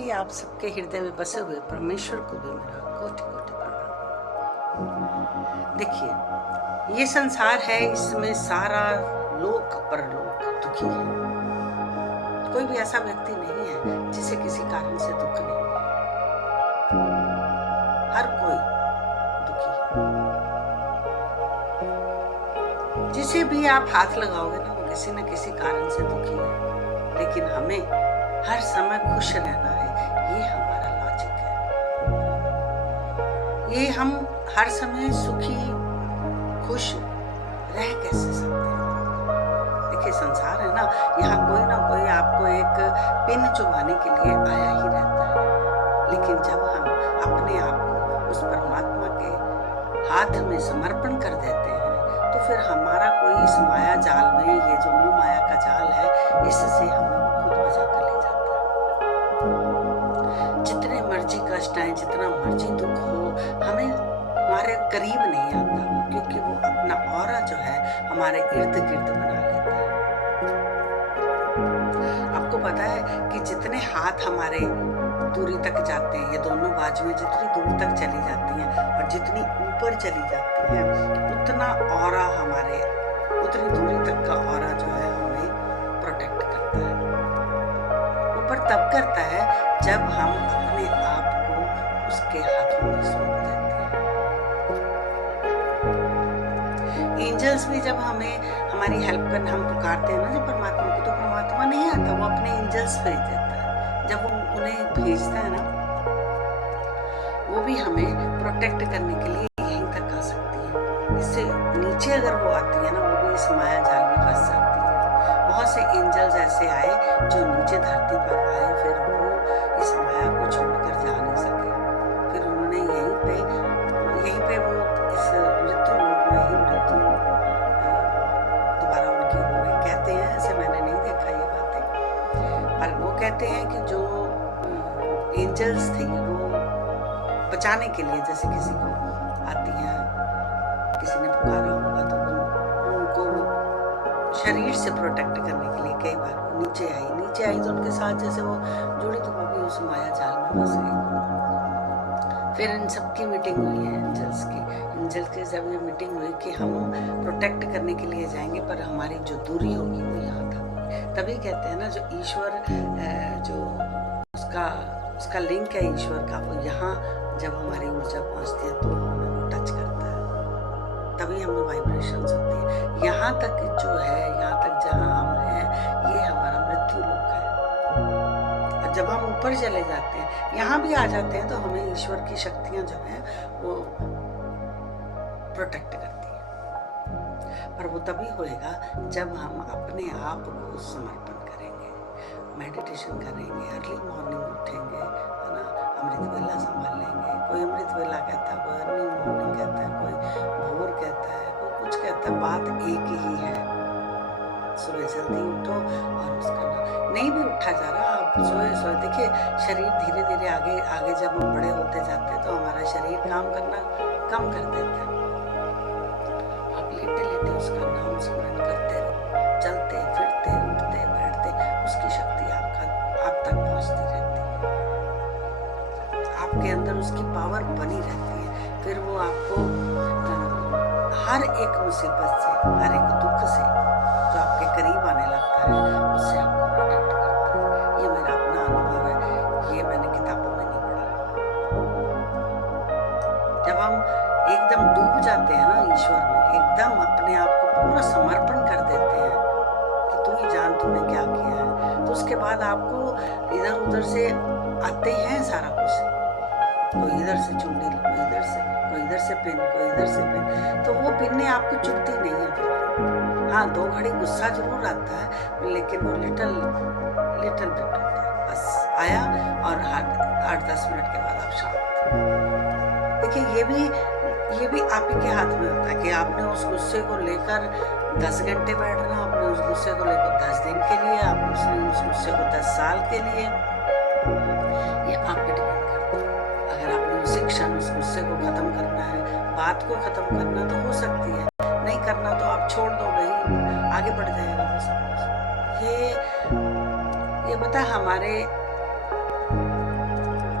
ही आप सबके हृदय में बसे हुए परमेश्वर को भी मेरा कोटि कोटि प्रणाम। देखिए, ये संसार है, इसमें सारा लोक परलोक दुखी है। कोई भी ऐसा व्यक्ति नहीं है जिसे किसी कारण से दुख नहीं है। हर कोई दुखी है। जिसे भी आप हाथ लगाओगे ना, वो किसी न किसी कारण से दुखी है। लेकिन हमें हर समय खुश रहना है, ये हमारा लॉजिक है। ये हम हर समय सुखी खुश रह कैसे सकते हैं? देखिए, संसार है ना, यहाँ कोई ना कोई आपको एक पिन चुभाने के लिए आया ही रहता है। लेकिन जब हम अपने आप को उस परमात्मा के हाथ में समर्पण कर देते हैं, तो फिर हमारा कोई इस माया जाल में, ये जो मोह माया का जाल है, इससे हमें खुद बचा कर ले जाता है। जितने मर्जी कष्ट आए, जितना मर्जी दुख हो, हमें हमारे करीब नहीं आता, क्योंकि वो अपना ऑरा जो है हमारे इर्द गिर्द बना लेता है। आपको पता है कि जितने हाथ हमारे दूरी तक जाते हैं, ये दोनों बाजुएं जितनी दूर तक चली जाती हैं और जितनी ऊपर चली जाती हैं, उतना ऑरा हमारे, उतनी दूरी तक का ऑरा जो है हमें प्रोटेक्ट करता है। ऊपर तब करता है जब हम अपने आप को उसके हाथों में सौंप देते हैं। एंजल्स भी जब हमें हमारी हेल्प करना, हम पुकारते हैं ना जब परमात्मा को, तो परमात्मा नहीं आता, वो अपने एंजल्स भेज देता है। जब वो उन्हें भेजता है ना, वो भी हमें प्रोटेक्ट करने के लिए यहीं तक आ सकती है। इससे नीचे अगर वो आती है ना, वो भी इस माया जाल में फंस जाती है। बहुत से एंजल्स ऐसे आए जो नीचे धरती पर आए, फिर वो इस माया को छोड़कर जा नहीं सके। फिर उन्होंने यहीं पे वो इस मृत्यु लोक में ही मृत्यु दोबारा उनकी हो गई। कहते हैं, ऐसे मैंने नहीं देखा ये बातें, पर वो कहते हैं कि जो एंजल्स थी वो बचाने के लिए, जैसे किसी को आती हैं, किसी ने पुकारा होगा, तो उनको शरीर से प्रोटेक्ट करने के लिए कई बार नीचे आई तो उनके साथ जैसे वो जुड़ी, तो वो भी उस माया जाल में फंस गई। फिर इन सबकी मीटिंग हुई है एंजल्स की जब ये मीटिंग हुई कि हम प्रोटेक्ट करने के लिए जाएंगे, पर हमारी जो दूरी होगी वो यहाँ तक। तभी कहते हैं ना, जो ईश्वर जो उसका लिंक है ईश्वर का, वो यहाँ जब हमारी ऊर्जा पहुँचती है तो हमें वो टच करता है, तभी हमें वाइब्रेशंस होती है। यहाँ तक जो है, यहाँ तक जहाँ हम हैं, ये हमारा मृत्यु लोक है। और जब हम ऊपर चले जाते हैं, यहाँ भी आ जाते हैं, तो हमें ईश्वर की शक्तियाँ जो हैं वो प्रोटेक्ट करती है। पर वो तभी होएगा जब हम अपने आप को समर्पण करेंगे, मेडिटेशन करेंगे, अर्ली मॉर्निंग उठेंगे, है ना, अमृत वेला संभाल लेंगे। कोई अमृत वेला कहता है, कोई अर्ली मॉर्निंग कहता है, कोई भोर कहता है, कोई कुछ कहता है। बात एक ही है, सुबह जल्दी उठो। और उसका नहीं भी उठा जा रहा, आप सोए देखिए, शरीर धीरे धीरे आगे जब हम बड़े होते जाते हैं, तो हमारा शरीर काम करना कम कर देता है। आप लेटे लेटे उसका नाम स्मरण करते रहो, चलते फिरते उठते बैठते, उसकी शक्ति आप तक पहुंचती रहती है, आपके अंदर उसकी पावर बनी रहती है। फिर वो आपको हर एक मुसीबत से, हर एक दुख से जो आपके करीब आने लगता है, उससे आपको प्रोटेक्ट करता है। ये मेरा अपना अनुभव है, ये मैंने किताबों में नहीं पढ़ा। जब हम एकदम डूब जाते हैं ना ईश्वर में, एकदम अपने आप को पूरा समर्पण कर देते हैं कि तू ही जान तूने क्या किया है, तो उसके बाद आपको इधर उधर से आते हैं सारा कुछ। कोई इधर से चुंडी, कोई इधर से पिन, कोई इधर से पिन, तो वो पिन्ने आपको चुभती नहीं है फिर। हाँ, 2 घड़ी गुस्सा जरूर आता है, लेकिन वो लिटिल बिट होता है, बस आया और 8-10 मिनट के बाद आप शांत। देखिए, ये भी आप ही के हाथ में होता है कि आपने उस गुस्से को लेकर 10 घंटे बैठना, आपने उस गुस्से को लेकर 10 दिन के लिए, आपने उस गुस्से को 10 साल के लिए, ये आप पे डिपेंड करता है। अगर आपने उस क्षण उस गुस्से को खत्म करना है, बात को खत्म करना, तो हो सकती है, नहीं करना तो आप छोड़ दो भाई, आगे बढ़ जाएगा वो सब कुछ। ये पता हमारे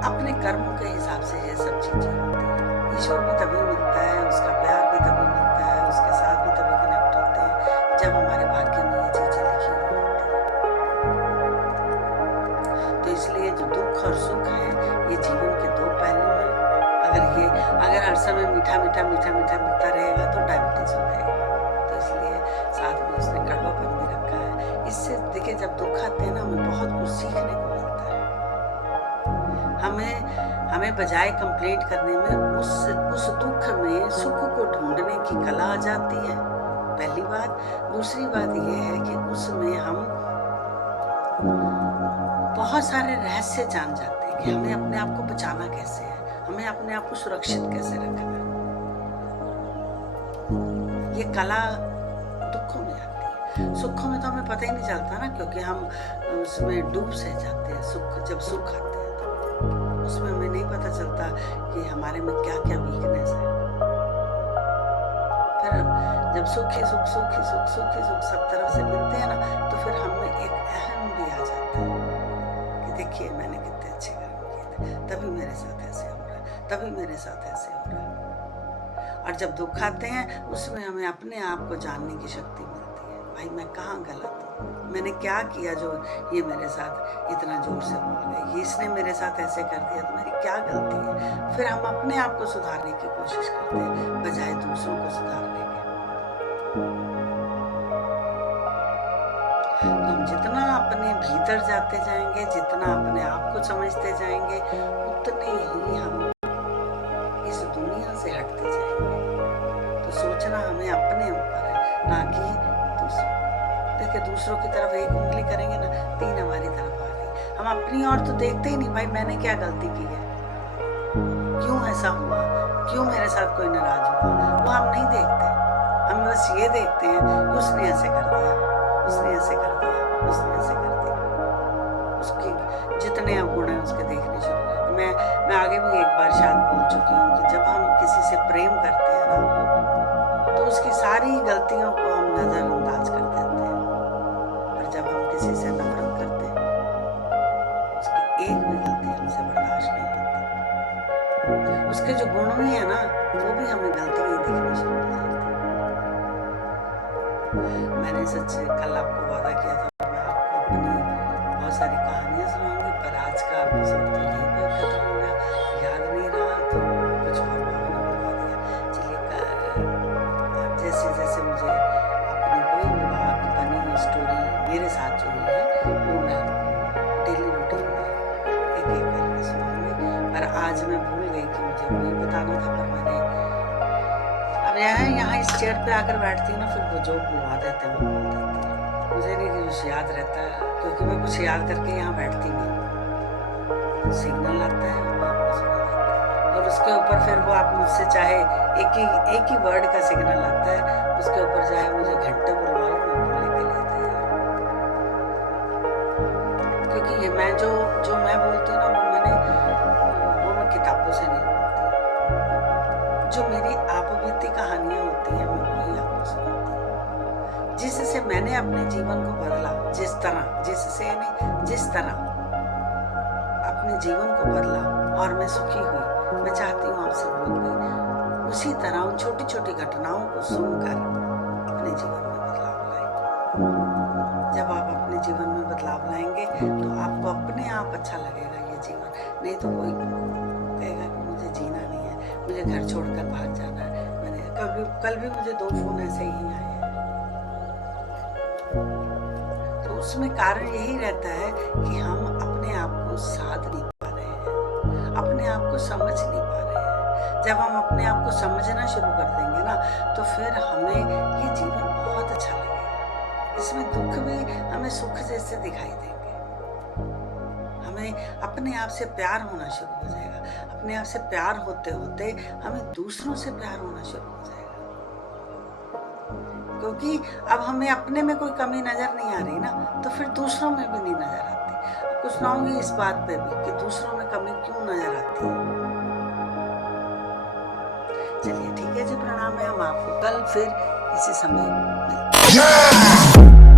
अपने कर्मों के हिसाब से ये सब चीजें होती हैं। ईश्वर भी तभी मिलता है, उसका प्यार भी तभी मिलता है, उसके साथ भी तभी कनेक्ट होते हैं जब हमारे भाग्य में ये चीजें लिखी हुई होती हैं। तो इसलिए जो दुख और सुख है ये जीवन के दो पहलू हैं। अगर हर समय मीठा मीठा मीठा मीठा मिलता रहेगा तो डायबिटीज हो जाएगी। तो इसलिए साथ में उसने कड़वापन भी रखा है। इससे देखिए, जब दुख आते हैं ना, हमें बहुत कुछ सीखने को मिलता है। हमें बजाय कंप्लेंट करने में उस दुख में सुख को ढूंढने की कला आ जाती है, पहली बात। दूसरी बात यह है कि उसमें हम बहुत सारे रहस्य जान जाते हैं कि हमें अपने आप को बचाना कैसे है, हमें अपने आप को सुरक्षित कैसे रखना है। ये कला दुखों में आती है। सुखों में तो हमें पता ही नहीं चलता ना, क्योंकि हम उसमें डूब से जाते हैं। जब सुख आते हैं तो उसमें हमें नहीं पता चलता कि हमारे में क्या क्या वीकनेस है। फिर जब सुख ही सुख सुख ही सुख सुख ही सुख सब तरफ से मिलते हैं ना, तो फिर हमें एक अहम भी आ जाता है कि देखिए मैंने कितने अच्छे कर्म किए थे, तभी मेरे साथ ऐसे हो रहा है, तभी मेरे साथ ऐसे हो रहा है। और जब दुख आते हैं उसमें हमें अपने आप को जानने की शक्ति मिलती है। भाई मैं कहाँ गलत हूँ, मैंने क्या किया जो ये मेरे साथ इतना जोर से बोल गए, ये इसने मेरे साथ ऐसे कर दिया, तो मेरी क्या गलती है। फिर हम अपने आप को सुधारने की कोशिश करते हैं बजाय दूसरों को सुधारने के। तो हम जितना अपने भीतर जाते जाएंगे, जितना अपने आप को समझते जाएंगे, उतने ही हम इस दुनिया से हटते जाएंगे। तो सोचना हमें अपने ऊपर है, ना कि दूसरों। देखिए दूसरों की तरफ एक उंगली करेंगे ना, तीन हमारी तरफ आ गई। हम अपनी ओर तो देखते ही नहीं, भाई मैंने क्या गलती की है, क्यों ऐसा हुआ, क्यों मेरे साथ कोई नाराज हुआ, वो हम नहीं देखते। हम बस ये देखते हैं कि उसने ऐसे कर दिया, उसने ऐसे कर दिया, उसने ऐसे कर दिया। उसके जितने अवगुण हैं उसके देखने शुरू कर। मैं आगे भी एक बार शायद बोल चुकी हूँ कि जब हम किसी से प्रेम करते हैं ना, तो उसकी सारी गलतियों को हम नजरअंदाज कर देते हैं। और जब हम किसी से नफरत करते हैं, उसकी एक भी गलती हमसे बर्दाश्त नहीं होती। उसके जो गुण भी है ना, वो भी हमें गलतियां दिखनी शुरू हो जाती है। मैंने सच कल आपको वादा किया था मैं आपको अपनी बहुत सारी कहानियां सुनाऊंगी, पर आज का एपिसोड तो यहीं पे खत्म हो गया। याद नहीं रहा तो कुछ और बहाना बना दिया। चलिए, जैसे जैसे मुझे अपनी कोई भी की बनी हुई स्टोरी मेरे साथ जो हुई है वो मैं डेली रूटीन में एक एक करके सुनाऊंगी। पर आज मैं भूल गई कि मुझे वही बताना था, पर मैंने अब यहाँ इस चेयर पे आकर बैठती हूँ ना, फिर वो जो बुलवा देते हैं वो बोल देते हैं। मुझे नहीं कुछ याद रहता है, क्योंकि मैं कुछ याद करके यहाँ बैठती नहीं। सिग्नल आता है वो आपको सुना देता है, और उसके ऊपर फिर वो आप मुझसे चाहे एक ही वर्ड का सिग्नल आता है, उसके ऊपर चाहे मुझे घंटे बुलवा लो, मैं बोलने के लिए तैयार हूँ। क्योंकि ये मैं जो मैं बोलती हूँ ना, वो मैं किताबों से नहीं बोलती। जो मेरी आपबीती कहानियां होती हैं, मैं वही आपको सुनाती हूँ। जिससे मैंने अपने जीवन को बदला, जिस तरह अपने जीवन को बदला और मैं सुखी हुई, मैं चाहती हूँ आपसे बोल भी उसी तरह उन छोटी छोटी घटनाओं को सुनकर अपने जीवन में बदलाव लाएंगे। जब आप अपने जीवन में बदलाव लाएंगे तो आपको अपने आप अच्छा लगेगा ये जीवन। नहीं तो कोई कहेगा कि मुझे जीना नहीं है, मुझे घर छोड़कर भाग जाना है। कल भी मुझे 2 फोन ऐसे ही आए हैं। तो उसमें कारण यही रहता है कि हम अपने आप को साध नहीं पा रहे हैं, अपने आप को समझ नहीं पा रहे हैं। जब हम अपने आप को समझना शुरू कर देंगे ना, तो फिर हमें ये जीवन बहुत अच्छा लगेगा। इसमें दुख भी हमें सुख जैसे दिखाई देंगे। हमें अपने आप से प्यार होना शुरू हो जाएगा। अपने आप से प्यार होते होते हमें दूसरों से प्यार होना शुरू हो जाएगा, क्योंकि अब हमें अपने में कोई कमी नजर नहीं आ रही ना, तो फिर दूसरों में भी नहीं नजर आती। कुछ सुनाऊंगी इस बात पे भी कि दूसरों में कमी क्यों नजर आती है। चलिए ठीक है जी, प्रणाम है। हम आपको कल फिर इसी समय मिलते हैं।